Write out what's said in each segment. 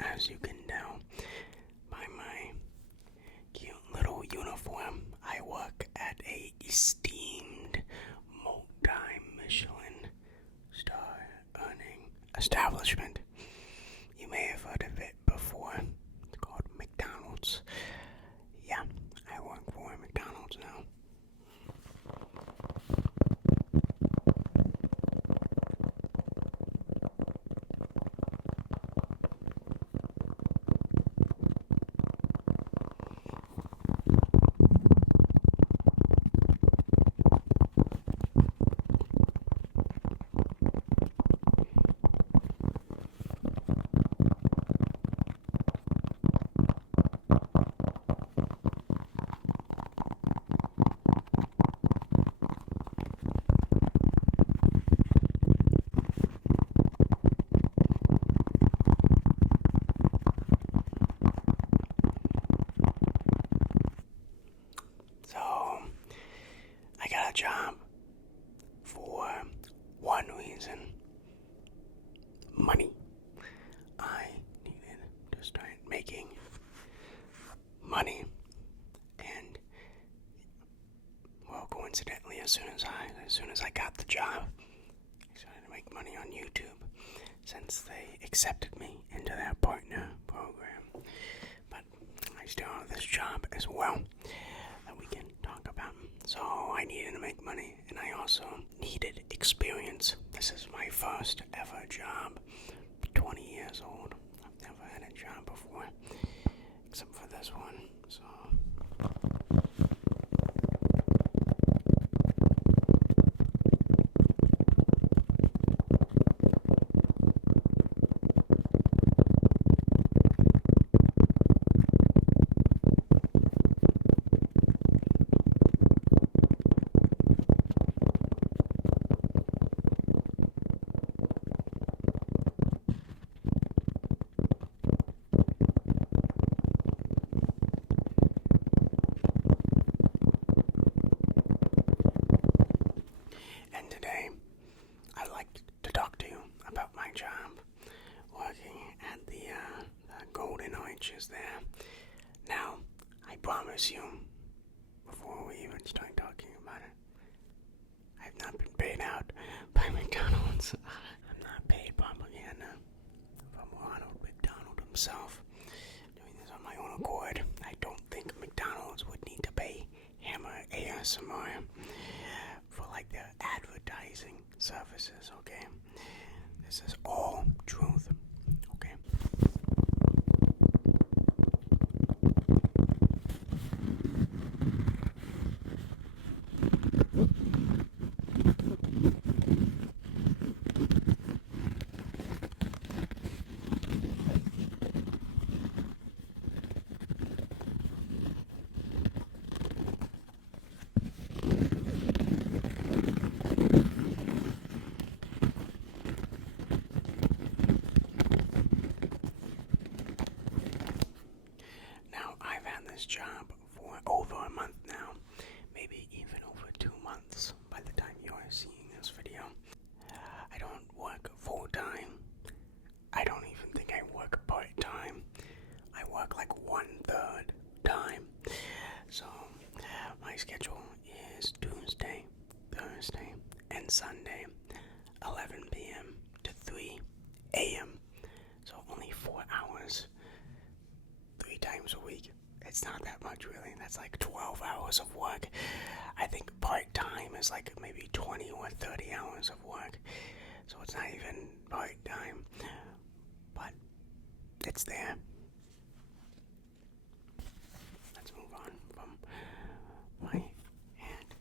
as you can tell by my cute little uniform, I work at a esteemed multi-Michelin star earning establishment. You may have heard of it before. It's called McDonald's. Yeah, I work for McDonald's now. So, I got a job for one reason: money. I needed to start making money, and well, coincidentally, as soon as I got the job, I started to make money on YouTube since they accepted me into their partner program. But I still have this job as well that we can talk about. So I needed to make money, and I also needed experience. This is my first ever job. 20 years old. I've never had a job before, except for this one. So and today, I'd like to talk to you about my job working at the Golden Arches there. Now, I promise you, before we even start talking about it, I've not been paid out by McDonald's. I'm not paid propaganda from Ronald McDonald himself. Doing this on my own accord. I don't think McDonald's would need to pay Hammer ASMR for like their advertising services, okay? This is all truth, okay? Now, I've had this job for over a month now, maybe even over 2 months by the time you are seeing this video. I don't work full-time. I don't even think I work part-time. I work like 1/3 time. So, my schedule is Tuesday, Thursday, and Sunday, 11 p.m. to 3 a.m. So only 4 hours, 3 times a week. It's not that much, really. That's like 12 hours of work. I think part-time is like maybe 20 or 30 hours of work. So it's not even part-time. But it's there. Let's move on from my hand.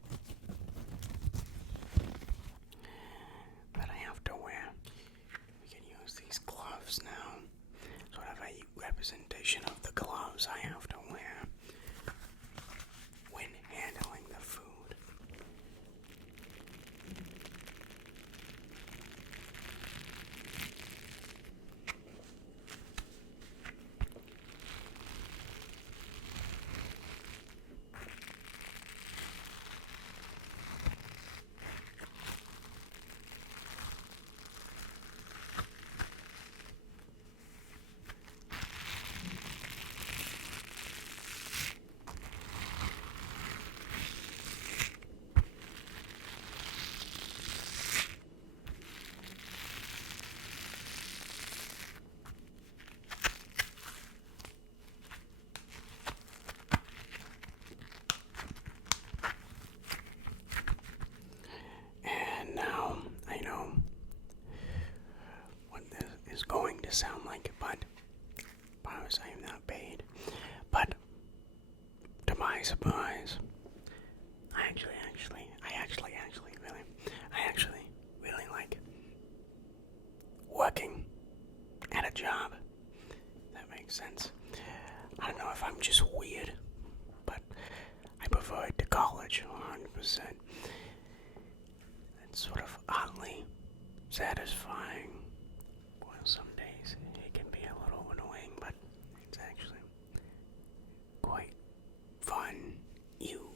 But I have to wear. We can use these gloves now. Sort of a representation of the gloves I have to wear when handling the food. hours I am not paid. But to my surprise, I actually really like working at a job. That makes sense. I don't know if I'm just weird, but I prefer it to college 100%. It's sort of oddly satisfying. Well, some days it can be a little annoying, but it's actually quite fun. You.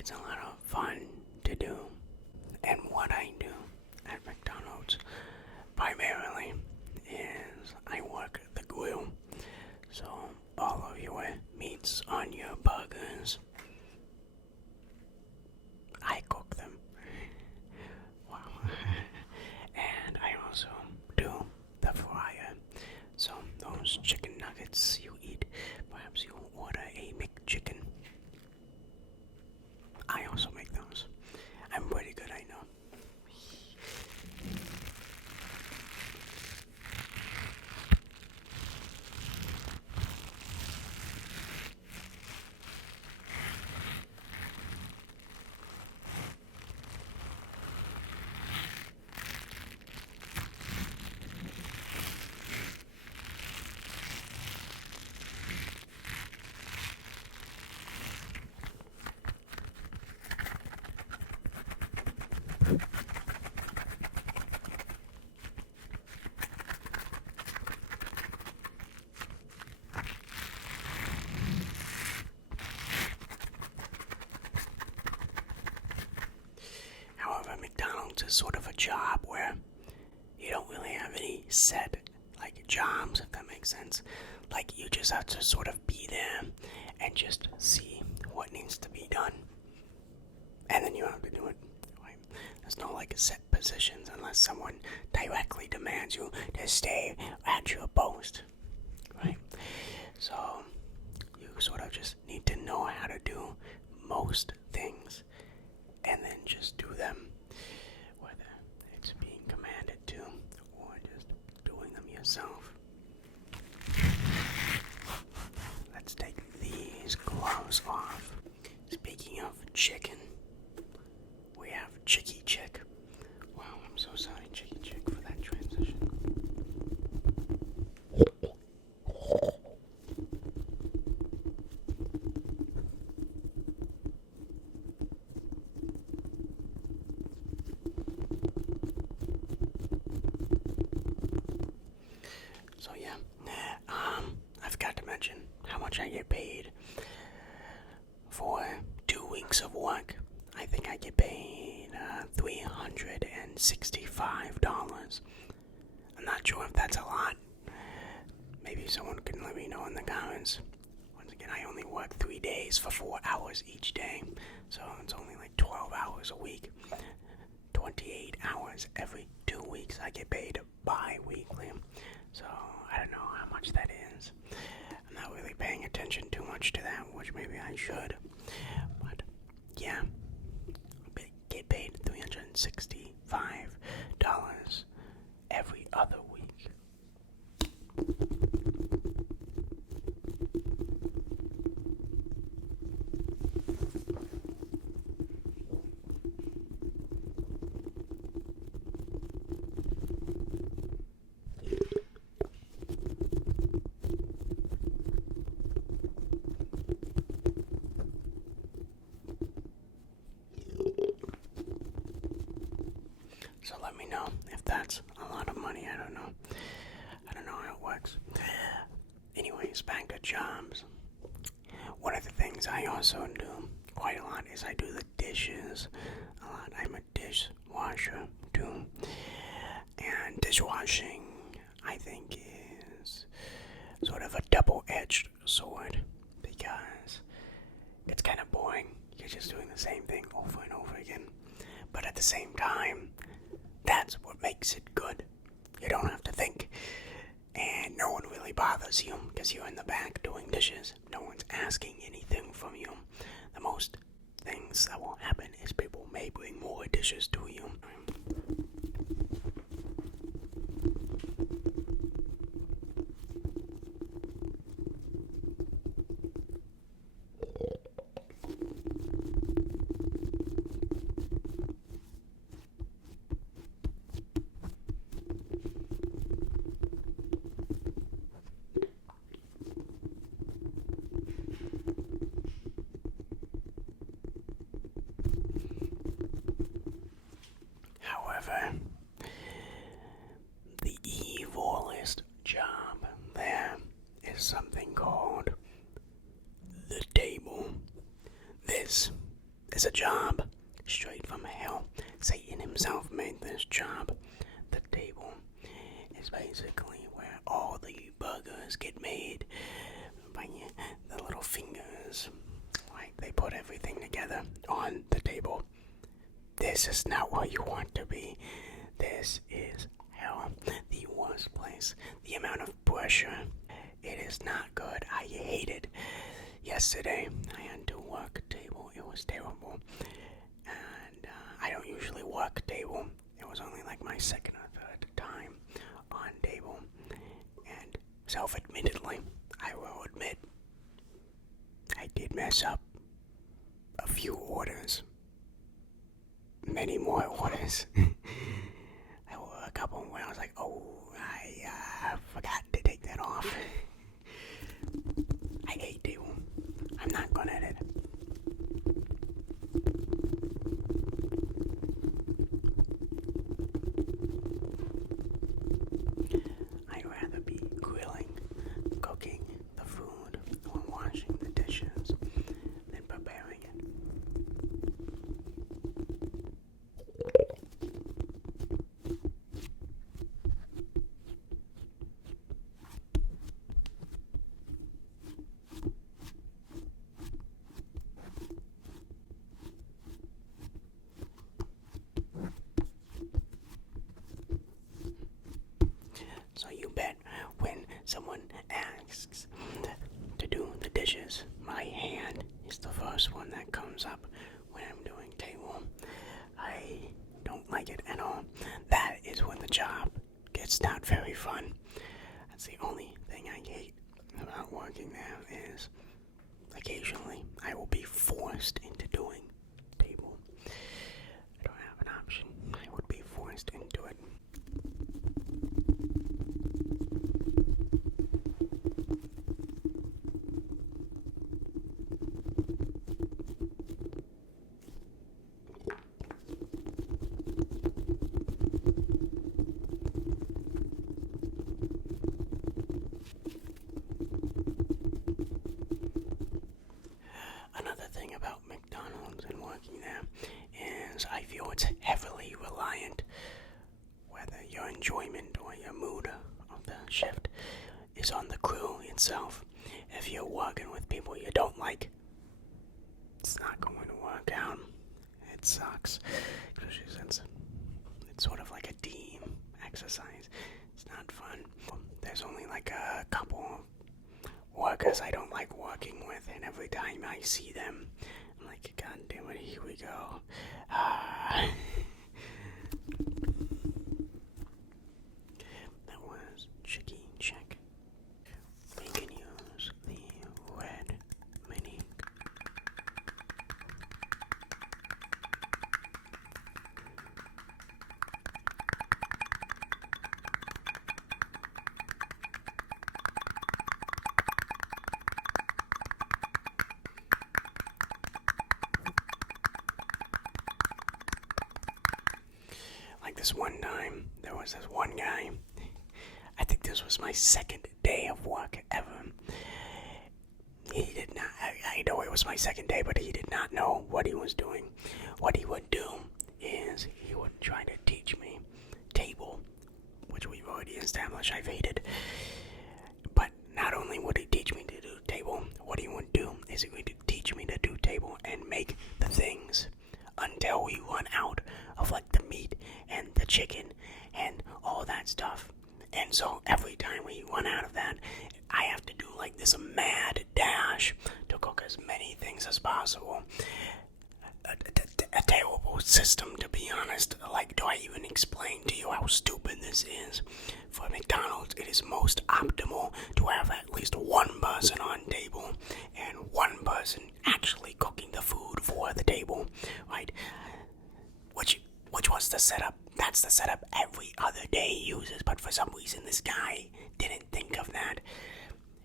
It's a lot of fun to do, and what I do at McDonald's primarily is I work the grill. So all of your meats on your burgers, I cook them. Wow. And I also do the fryer. So those chicken nuggets you eat, perhaps you order a McChicken. I also make those. I'm pretty good, I know. However, McDonald's is sort of a job where you don't really have any set, like, jobs, if that makes sense. Like, you just have to sort of be there and just see what needs to be done. And then you have to do it. Right? There's no, like, set positions unless someone directly demands you to stay at your post. Right? So, you sort of just need to know how to do most things and then just do them, whether it's being commanded to or just doing them yourself. Let's take these gloves off. Speaking of chicken, we have Chicky Chick. Wow, I'm so sorry, Chicky Chick, for that transition. So yeah, I forgot to mention how much I get paid for 2 weeks of work. I think I get paid $365. I'm not sure if that's a lot. Maybe someone can let me know in the comments. Once again, I only work 3 days for 4 hours each day, so it's only like 12 hours a week. 28 hours every 2 weeks. I get paid bi-weekly, so I don't know how much that is. I'm not really paying attention too much to that, which maybe I should. But yeah, I get paid $365 every other week. let me know if that's a lot of money. I don't know. I don't know how it works. Anyways, back to jobs. One of the things I also do quite a lot is I do the dishes a lot. I'm a dishwasher too. And dishwashing, I think, is sort of a double-edged sword because it's kind of boring. You're just doing the same thing over and over again. But at the same time, that's what makes it good. You don't have to think. And no one really bothers you because you're in the back doing dishes. No one's asking anything from you. The most things that will happen is people may bring more dishes to you. However, the evilest job there is something called the table. This is a job straight from hell. Satan himself made this job. The table is basically where all the burgers get made by the little fingers. Like they put everything together on the table. This is not where you want to be. This is hell. The worst place. The amount of pressure. It is not good. I hate it. Yesterday, I had to work a table. It was terrible. And I don't usually work a table. It was only like my second or third time on table. And self-admittedly, I will admit, I did mess up a few orders. Many more orders. There were a couple where I was like, oh, I forgot to take that off. I hate table. I'm not good at it. I'd rather be grilling, cooking the food, or washing the dishes than preparing it. So you bet when someone asks to do the dishes, my hand is the first one that comes up when I'm doing table. I don't like it at all. That is when the job gets not very fun. That's the only thing I hate about working there is occasionally I will be forced into doing table. I don't have an option. I would be forced into it. Another thing about McDonald's and working there is I feel it's heavily reliant, whether your enjoyment or your mood of the shift is on the crew itself. If you're working with people you don't like, it's not going to work out. It sucks, especially since it's sort of like a team exercise. It's not fun. There's only like a couple of workers I don't like working with, and every time I see them, I'm like, God damn it, here we go. That was chicken check. We can use the red mini. this one time, there was this one guy. I think this was my second day of work ever. He did not, I know it was my second day, but he did not know what he was doing. What he would do is he would try to teach me table, which we've already established I've hated. But not only would he teach me to do table, what he would do is he would teach me to do table and make the things until we run out of like the meat and the chicken and all that stuff. And so every time we run out of that, I have to do like this mad dash to cook as many things as possible. A terrible system, to be honest. Like, do I even explain to you how stupid this is? For McDonald's, it is most optimal to have at least one person on table and one person actually cooking the food for the table, right? Which was the setup. That's the setup every other day uses, but for some reason this guy didn't think of that.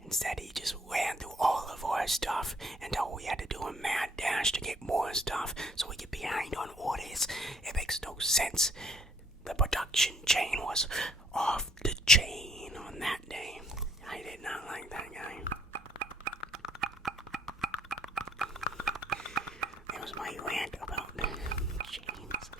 Instead, he just ran through all of our stuff until we had to do a mad dash to get more stuff so we get behind on orders. It makes no sense. The production chain was off the chain on that day. I did not like that guy. It was my rant about chains.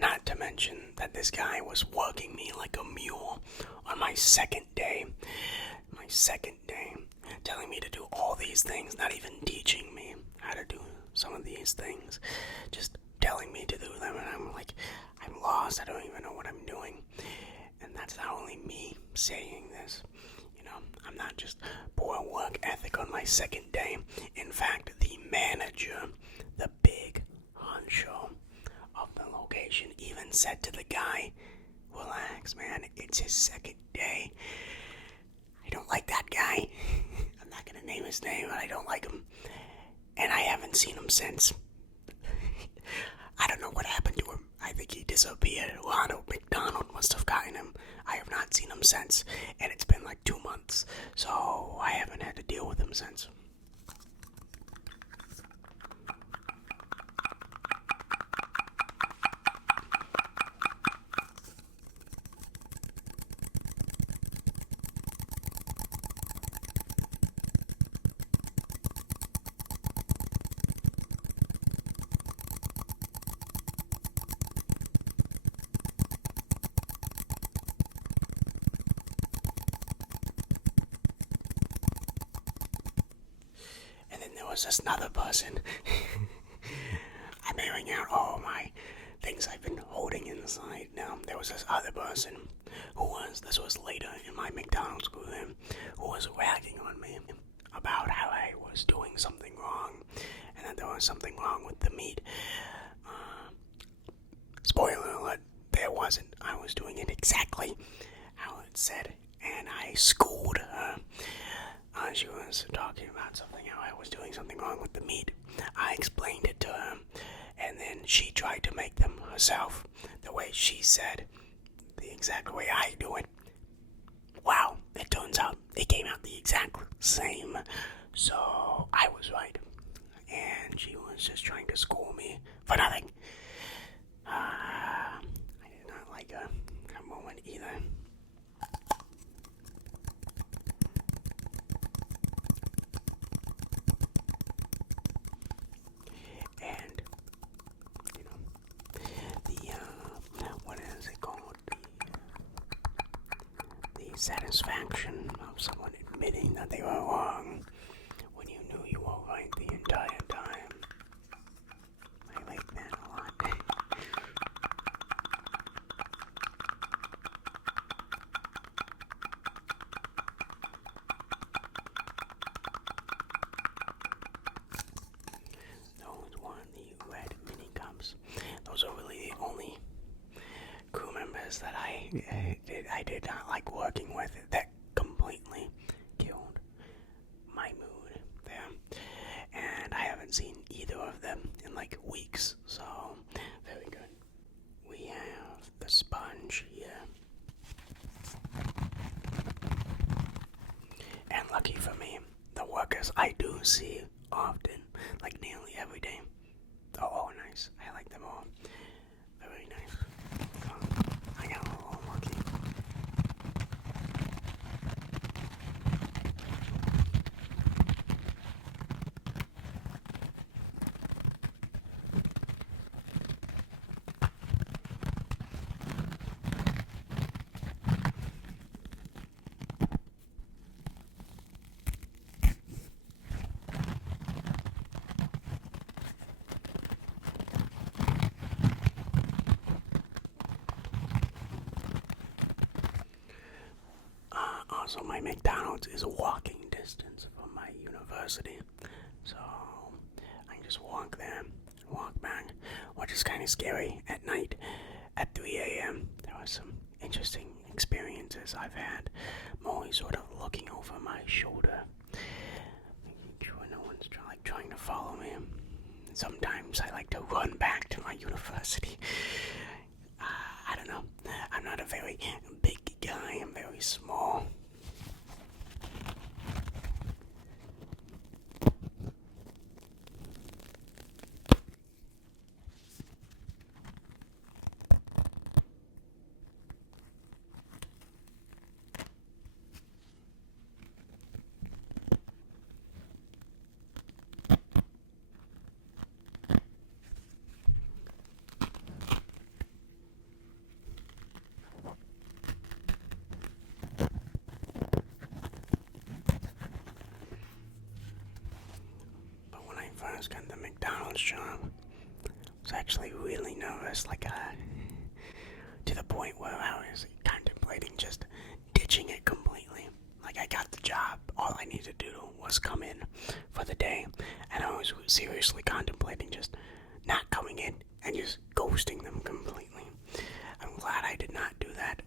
Not to mention that this guy was working me like a mule on my second day. Telling me to do all these things, not even teaching me how to do some of these things. Just telling me to do them, and I'm like, I'm lost, I don't even know what I'm doing. And that's not only me saying this. You know, I'm not just poor work ethic on my second day. In fact, the manager, the big honcho of the location, even said to the guy, relax, man, it's his second day. I don't like that guy. I'm not gonna name his name, but I don't like him. And I haven't seen him since. I don't know what happened to him. I think he disappeared. Ronald McDonald must have gotten him. I have not seen him since. And it's been like 2 months. So I haven't had to deal with him since. There was this another person. I'm airing out all my things I've been holding inside now. There was this other person this was later in my McDonald's career, who was ragging on me about how I was doing something wrong and that there was something wrong with the meat. Spoiler alert, there wasn't. I was doing it exactly how it said, and I schooled her. She was talking about something, how I was doing something wrong with the meat. I explained it to her, and then she tried to make them herself, the way she said, the exact way I do it. Wow, it turns out it came out the exact same. So I was right, and she was just trying to school me for nothing. I did not like her that moment either. And, you know, what is it called? The satisfaction of someone admitting that they were wrong when you knew you were right the entire time. I like that a lot. Those were the red mini cups. Those are really the only crew members that I did not like working with. That completely killed my mood there. And I haven't seen either of them in like weeks, so very good. see often, like nearly every day. Oh, nice. I like them all. Very nice. I got a little lucky. Also, my McDonald's is a walking distance from my university, so I can just walk there, walk back, which is kind of scary at night at 3 a.m. There were some interesting experiences I've had. I'm always sort of looking over my shoulder, making sure no one's trying to follow me. Sometimes I like to run back to my university. I don't know. I'm not a very big guy. I'm very small. First got the McDonald's job, I was actually really nervous, to the point where I was contemplating just ditching it completely. Like, I got the job, all I needed to do was come in for the day, and I was seriously contemplating just not coming in and just ghosting them completely. I'm glad I did not do that.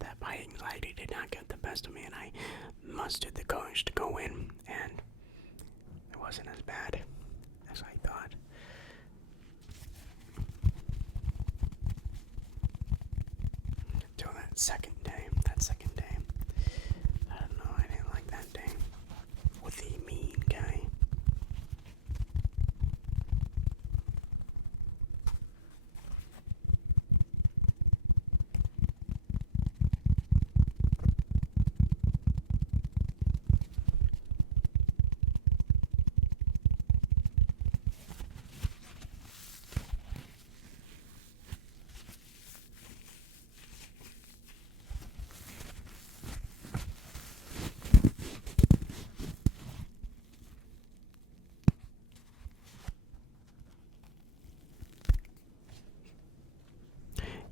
That my anxiety did not get the best of me, and I mustered the courage to go in, and it wasn't as bad as I thought. Till that second day, I don't know, I didn't like that day with the mean guy.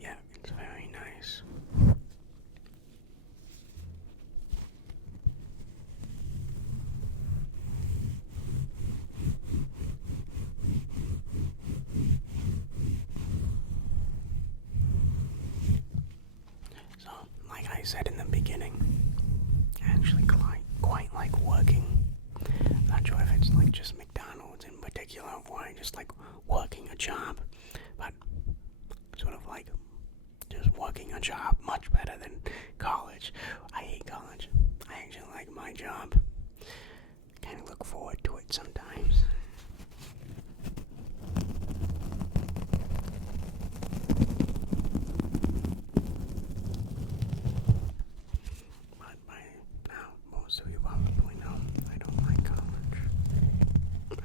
Yeah, it's very nice. So, like I said in the beginning, I actually quite like working. Not sure if it's like just McDonald's in particular, or I just like working a job, but sort of like just working a job much better than college. I hate college. I actually like my job. Kind of look forward to it sometimes. But by now, most of you probably know I don't like college.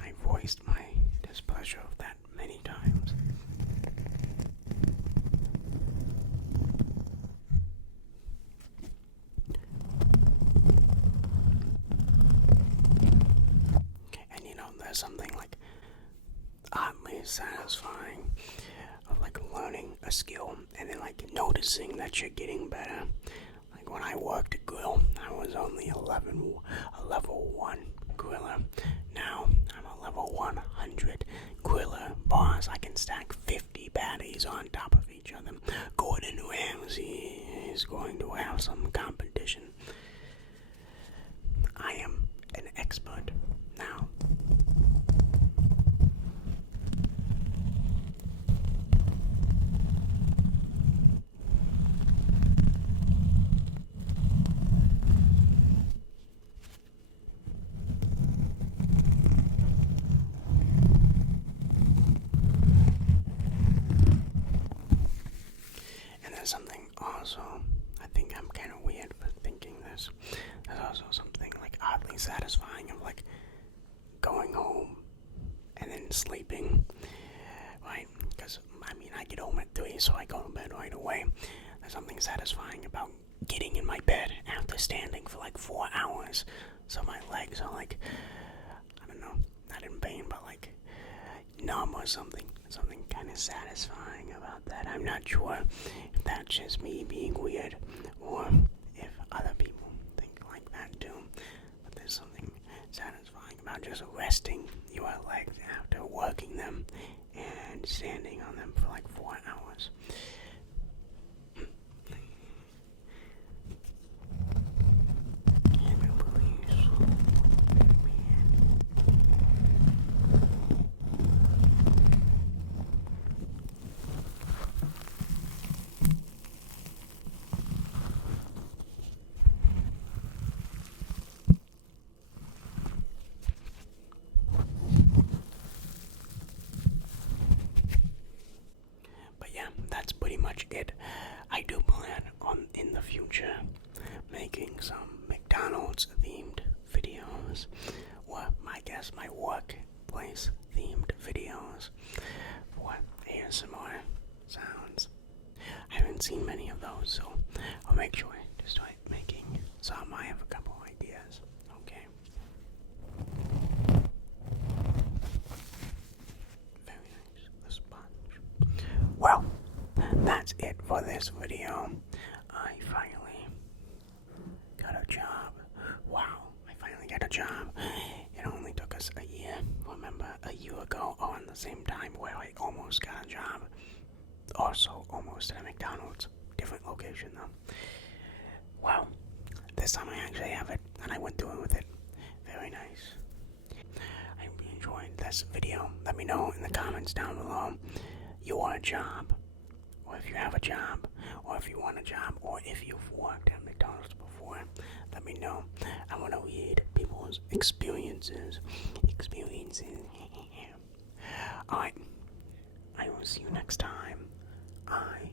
I voiced my displeasure of that many times. And there's something like oddly satisfying of like learning a skill and then like noticing that you're getting better. Like when I worked at Grill, I was only a level 1 griller. Now I'm a level 100 griller boss. I can stack 50 patties on top of each other. Gordon Ramsay is going to have some competition. I am an expert now. there's something also, I think I'm kind of weird for thinking this. There's also something like oddly satisfying of like going home and then sleeping, right? Because I mean, I get home at 3, so I go to bed right away. There's something satisfying about getting in my bed after standing for like 4 hours. So my legs are like, I don't know, not in pain, but like numb or something. Something kind of satisfying about that. I'm not sure if that's just me being weird or if other people think like that too. But there's something satisfying about just resting your legs after working them and standing on them for like 4 hours. But yeah, that's pretty much it. I do plan on in the future making some McDonald's themed videos, or I guess my workplace themed videos for ASMR sounds. I haven't seen many of those, so I'll make sure to start making some. I have a couple ideas. Okay. Very nice. The sponge. Well, that's it for this video. I finally got a job. Wow, I finally got a job. It only took us a year. Remember, a year ago, on the same time where I almost got a job. Also, almost at a McDonald's. Different location, though. Well, this time I actually have it, and I went through with it. Very nice. I hope you enjoyed this video. Let me know in the comments down below your job, or if you have a job, or if you want a job, or if you've worked at McDonald's before. Let me know. I want to read people's experiences. Alright, I will see you next time. I